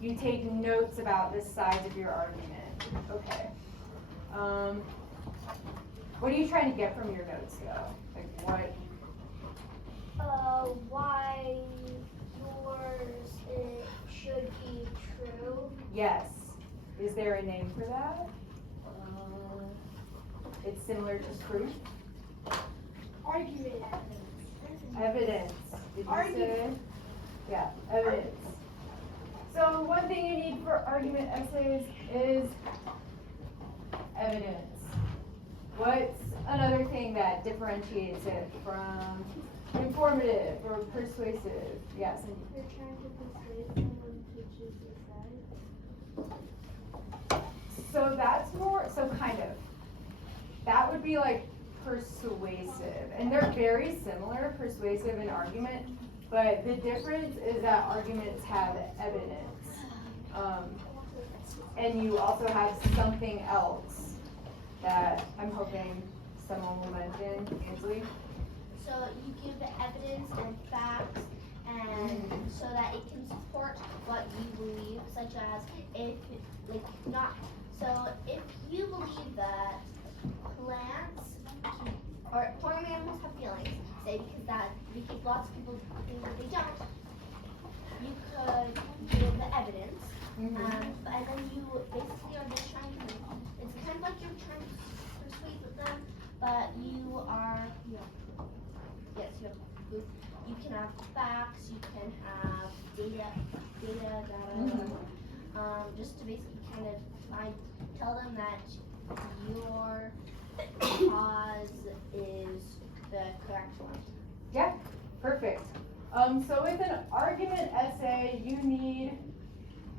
you take notes about the sides of your argument. Okay. What are you trying to get from your notes though? Like what? Why yours it should be true. Yes. Is there a name for that? It's similar to proof. Argument. Evidence. Did you Argument. say? Yeah, evidence. So one thing you need for argument essays is evidence. What's another thing that differentiates it from informative or persuasive? Yes. You're trying to persuade someone to choose your side. So that's more, so kind of. That would be like persuasive. And they're very similar, persuasive and argument. But the difference is that arguments have evidence. And you also have something else that I'm hoping someone will mention. Ansley? So you give the evidence and facts, and so that it can support what you believe, such as if you believe that plants or farm animals have feelings, say because lots of people think that they don't, you could give the evidence, and then you basically are just trying to, it's kind of like you're trying to persuade them, but you are, you can have facts, you can have data, just to basically kind of tell them that your cause is the correct one. Yeah, perfect. So with an argument essay, you need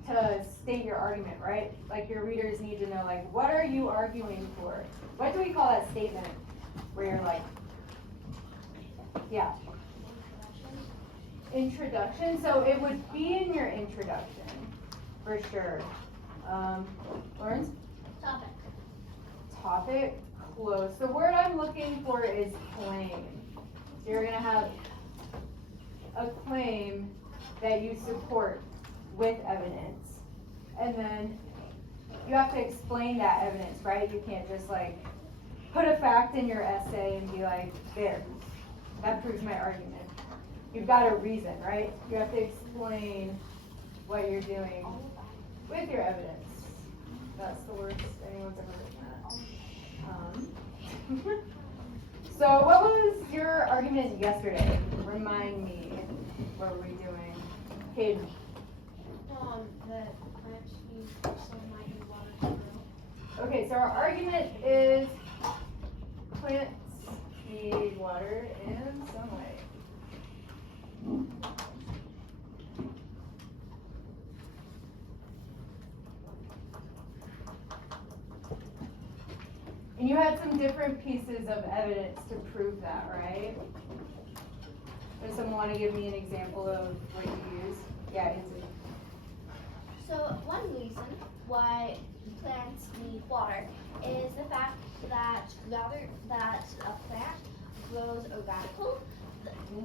to state your argument, right? Like your readers need to know, like, what are you arguing for? What do we call that statement? Where you're like, yeah. Introduction. So it would be in your introduction, for sure. Lawrence? Topic. Close. The word I'm looking for is claim. So you're going to have a claim that you support with evidence. And then you have to explain that evidence, right? You can't just like put a fact in your essay and be like, there, that proves my argument. You've got a reason, right? You have to explain what you're doing with your evidence. That's the worst anyone's ever written that. So what was your argument yesterday? Remind me. What were we doing? Hayden. That plants need sunlight and water to grow. Okay, so our argument is plants need water and sunlight. And you had some different pieces of evidence to prove that, right? Does someone want to give me an example of what you use? Yeah, Ainsley. So one reason why plants need water is the fact that a plant grows a radicle,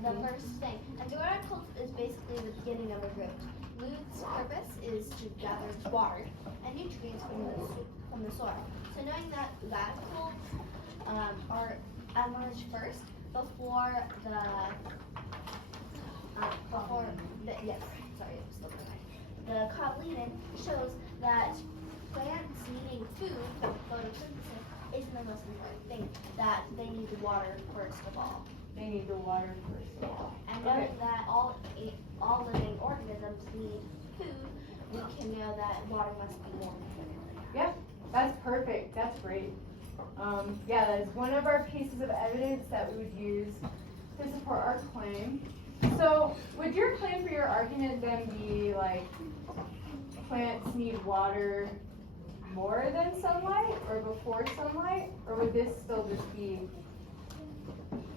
the first thing. And the radicle is basically the beginning of a root. Root's purpose is to gather water and nutrients from the soil. So knowing that radicals are emerged first before the cotyledon shows that plants needing food for photosynthesis isn't the most important thing, that they need the water first of all. They need the water first of all. And knowing that all living organisms need food, we can know that water must be more important. Yeah, that's perfect. That's great. Yeah, that is one of our pieces of evidence that we would use to support our claim. So would your claim for your argument then be like plants need water more than sunlight or before sunlight? Or would this still just be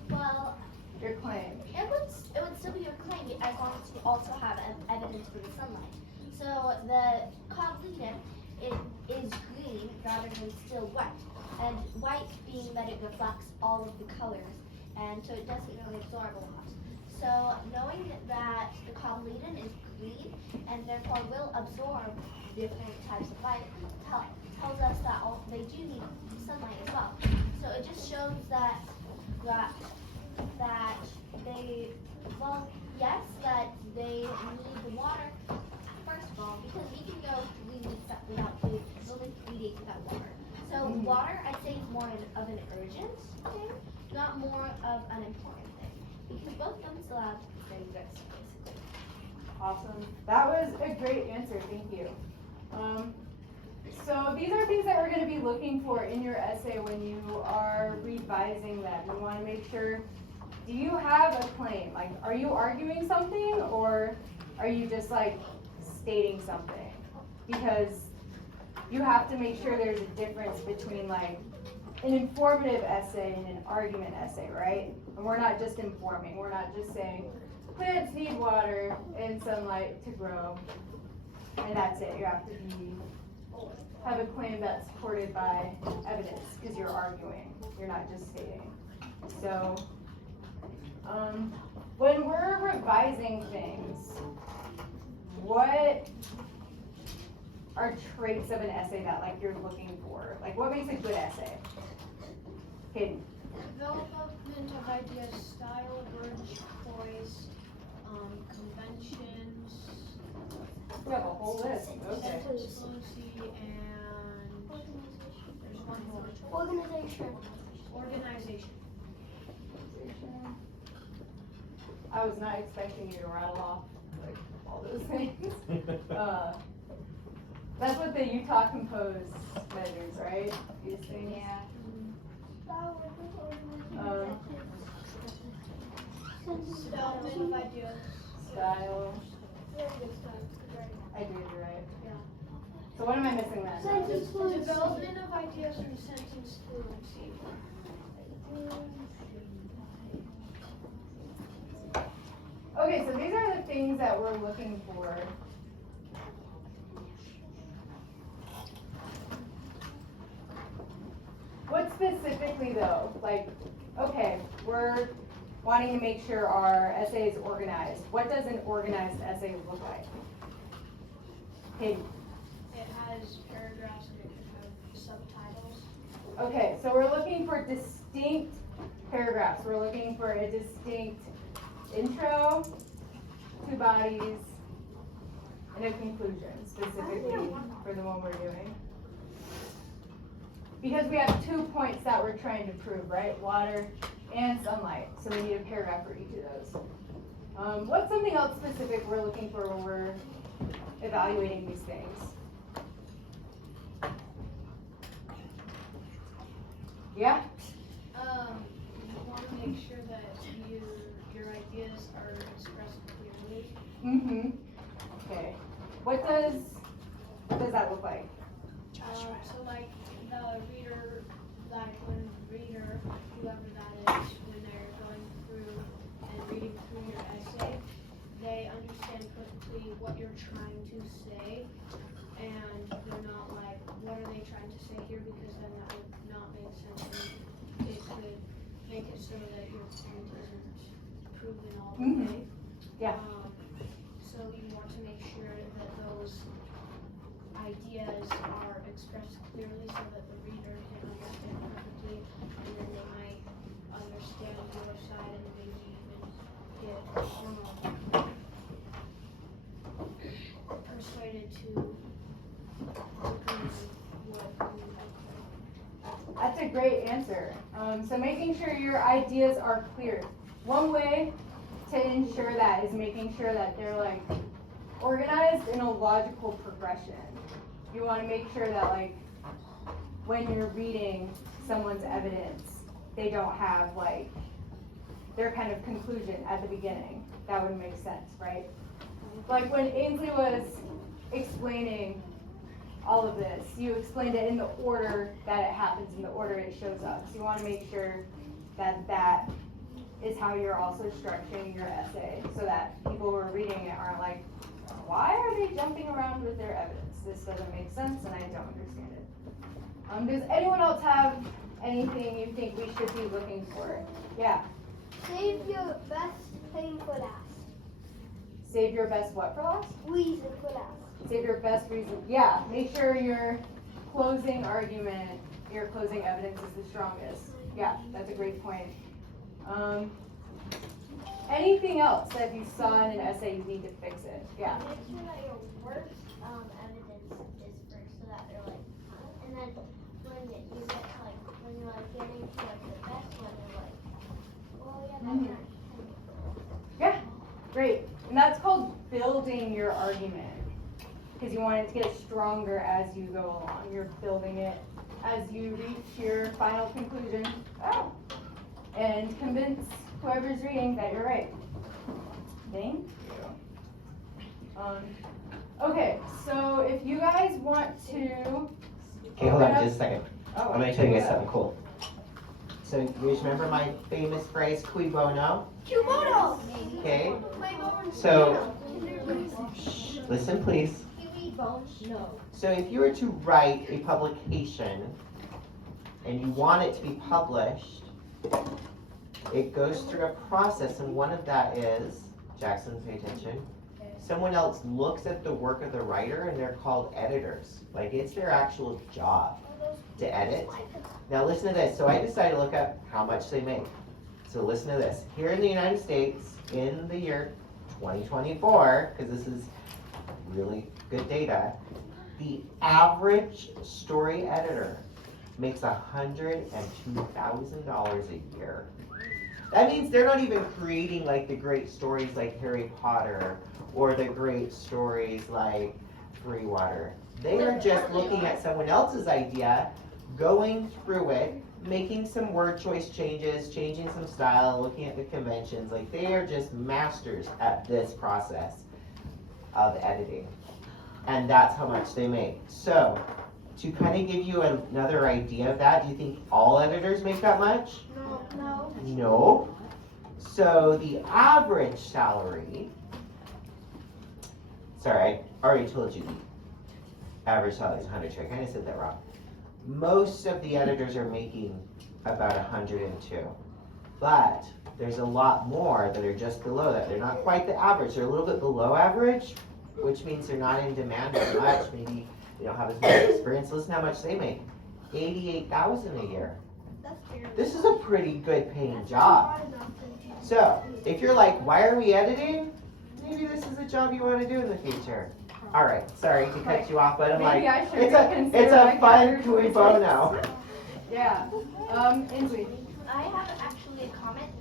Well, your claim? it would still be your claim as long as you also have evidence for the sunlight. So the cotyledon is green rather than still white, and white being that it reflects all of the colors, and so it doesn't really absorb a lot. So knowing that the cotyledon read and therefore will absorb different types of light tells us that they do need sunlight as well. So it just shows that they, well, yes, that they need the water first of all, because we can go 3 weeks without food, only 3 days without water. So water, I'd say, is more of an urgent thing, not more of an important thing, because both of them still have the same risks, basically. Awesome. That was a great answer, thank you. So these are things that we're going to be looking for in your essay when you are revising them. You want to make sure, do you have a claim? Like, are you arguing something, or are you just like stating something? Because you have to make sure there's a difference between like an informative essay and an argument essay, right? And we're not just informing, we're not just saying plants need water and sunlight to grow, and that's it. You have to have a claim that's supported by evidence, because you're arguing, you're not just stating. So, when we're revising things, what are traits of an essay that like you're looking for? Like, what makes a good essay? Okay, Development of ideas, style, words, choice, conventions, we have a whole list. Okay. sentence fluency, and there's one more. Organization. Organization. I was not expecting you to rattle off like all those things. That's what the Utah Compose measures, right? These things. Yeah. Development of ideas. Style. I do, you're right. Yeah. So what am I missing then? Sentence fluency. Development of ideas through sentence fluency. Okay, so these are the things that we're looking for. What specifically though? Like, okay, we're wanting to make sure our essay is organized. What does an organized essay look like? Okay, It has paragraphs and it can have subtitles. okay, so we're looking for distinct paragraphs. We're looking for a distinct intro, 2 bodies, and a conclusion, specifically for the one we're doing. Because we have 2 points that we're trying to prove, right? Water and sunlight. So we need a paragraph for each of those. What's something else specific we're looking for when we're evaluating these things? Yeah? You want to make sure that your ideas are expressed clearly. Mm-hmm. Okay. What does that look like? So like the reader, like when reader, whoever that is, when they're going through and reading through your essay, they understand perfectly what you're trying to say, and they're not like, what are they trying to say here, because then that would not make sense, and it could make it so that your point isn't proven all the way. Yeah. So you want to make sure that those ideas are expressed clearly so that the reader can understand perfectly, and then they might understand your side and maybe even get persuaded to agree with what you have. That's a great answer. So making sure your ideas are clear. One way to ensure that is making sure that they're like organized in a logical progression. You want to make sure that like when you're reading someone's evidence, they don't have like their kind of conclusion at the beginning. That would make sense, right? Like when Ainsley was explaining all of this, you explained it in the order that it happens, in the order it shows up. So you want to make sure that that is how you're also structuring your essay, so that people who are reading it aren't like, why are they jumping around with their evidence? This doesn't make sense and I don't understand it. Does anyone else have anything you think we should be looking for? Yeah. Save your best thing for last. Save your best what for last? Reason for last. Save your best reason. Yeah, make sure your closing argument, your closing evidence is the strongest. Yeah, that's a great point. Anything else that you saw in an essay you need to fix it? Yeah. Make sure that your worst evidence is first, so that they're like, and then when you get to like, when you're like getting to like the best one, you're like, oh yeah, that's not. Yeah, great. And that's called building your argument. Because you want it to get stronger as you go along. You're building it as you reach your final conclusion. Oh. And convince whoever's reading that you're right. Thank you. Okay, so if you guys want to. Okay, hold on just a second. Oh, I'm gonna tell you guys something cool. So you guys remember my famous phrase, cui bono? Cubono! Okay, My bones. so shh, listen please. Kiwi bones. No. So if you were to write a publication and you want it to be published, it goes through a process, and one of that is, Jackson, pay attention, someone else looks at the work of the writer and they're called editors. Like, it's their actual job to edit. Now listen to this. So I decided to look up how much they make. So listen to this. Here in the United States, in the year 2024, because this is really good data, the average story editor makes $102,000 a year. That means they're not even creating like the great stories like Harry Potter or the great stories like Free Water. They are just looking at someone else's idea, going through it, making some word choice changes, changing some style, looking at the conventions. Like, they are just masters at this process of editing. And that's how much they make. So, to kind of give you another idea of that, do you think all editors make that much? No. No. So the average salary, sorry, I already told you the average salary is 100. I kind of said that wrong. Most of the editors are making about 102. But there's a lot more that are just below that. They're not quite the average. They're a little bit below average, which means they're not in demand as much. Maybe they don't have as much experience. Listen how much they make. $88,000 a year. This is a pretty good paying job. So, if you're like, why are we editing? Maybe this is a job you want to do in the future. Alright, sorry to cut you off, but I'm like, Maybe I should it's a reconsider my fun career cui choices. bono. Yeah. Inslee. I have actually a comment.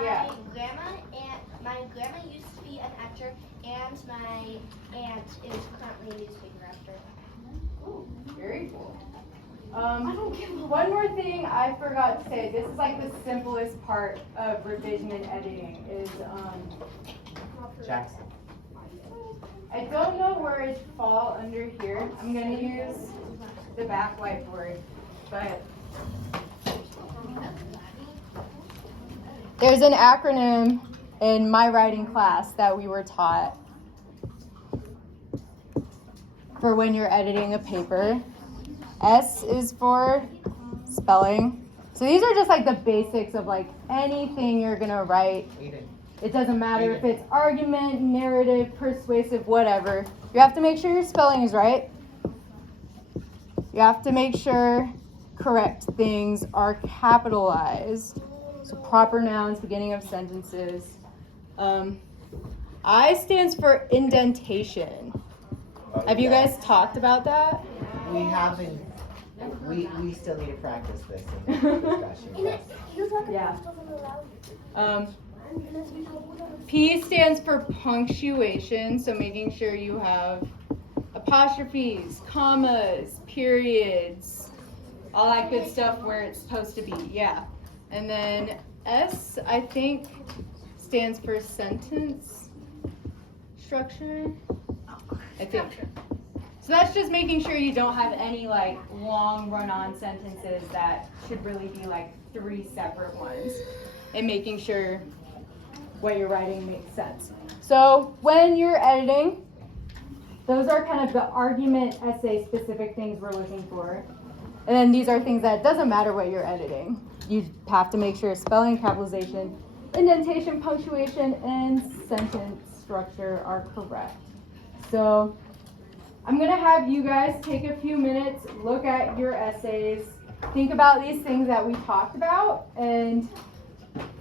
Yeah. My grandma used to be an actor, and my aunt is currently a newspaper actor. Ooh, very cool. One more thing I forgot to say. This is like the simplest part of revision and editing is Jackson. I don't know where it fall under here. I'm gonna use the back whiteboard, but there's an acronym in my writing class that we were taught for when you're editing a paper. S is for spelling. So these are just like the basics of like anything you're gonna write. It doesn't matter if it's argument, narrative, persuasive, whatever. You have to make sure your spelling is right. You have to make sure correct things are capitalized. So proper nouns, beginning of sentences. I stands for indentation. Have you guys talked about that? We haven't. We still need to practice this in the discussion. Yes. Yeah. P stands for punctuation, so making sure you have apostrophes, commas, periods, all that good stuff where it's supposed to be. Yeah. And then S, I think, stands for sentence structure. I think. So that's just making sure you don't have any like long run-on sentences that should really be like 3 separate ones, and making sure what you're writing makes sense. So when you're editing, those are kind of the argument essay specific things we're looking for. And then these are things that doesn't matter what you're editing. You have to make sure spelling, capitalization, indentation, punctuation, and sentence structure are correct. So I'm gonna have you guys take a few minutes, look at your essays, think about these things that we talked about, and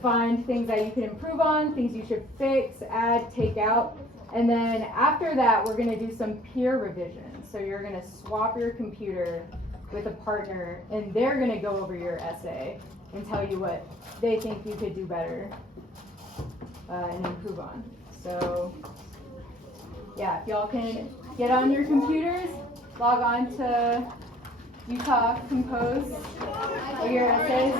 find things that you can improve on, things you should fix, add, take out. And then after that, we're gonna do some peer revision. So you're gonna swap your computer with a partner, and they're gonna go over your essay and tell you what they think you could do better and improve on. So yeah, if y'all can get on your computers, log on to Utah Compose or your essays.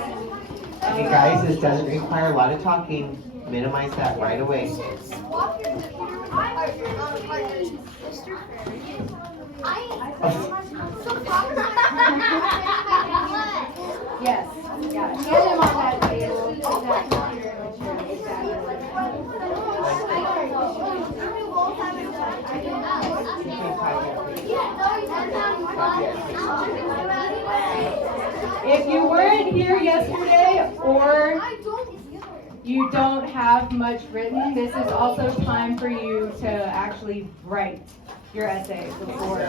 Okay guys, this doesn't require a lot of talking. Minimize that right away. Swap your computer with a partner, not a partner's sister. Yes, yeah, hand them on that table, that computer and chair, If you weren't here yesterday or you don't have much written, this is also time for you to actually write your essay before.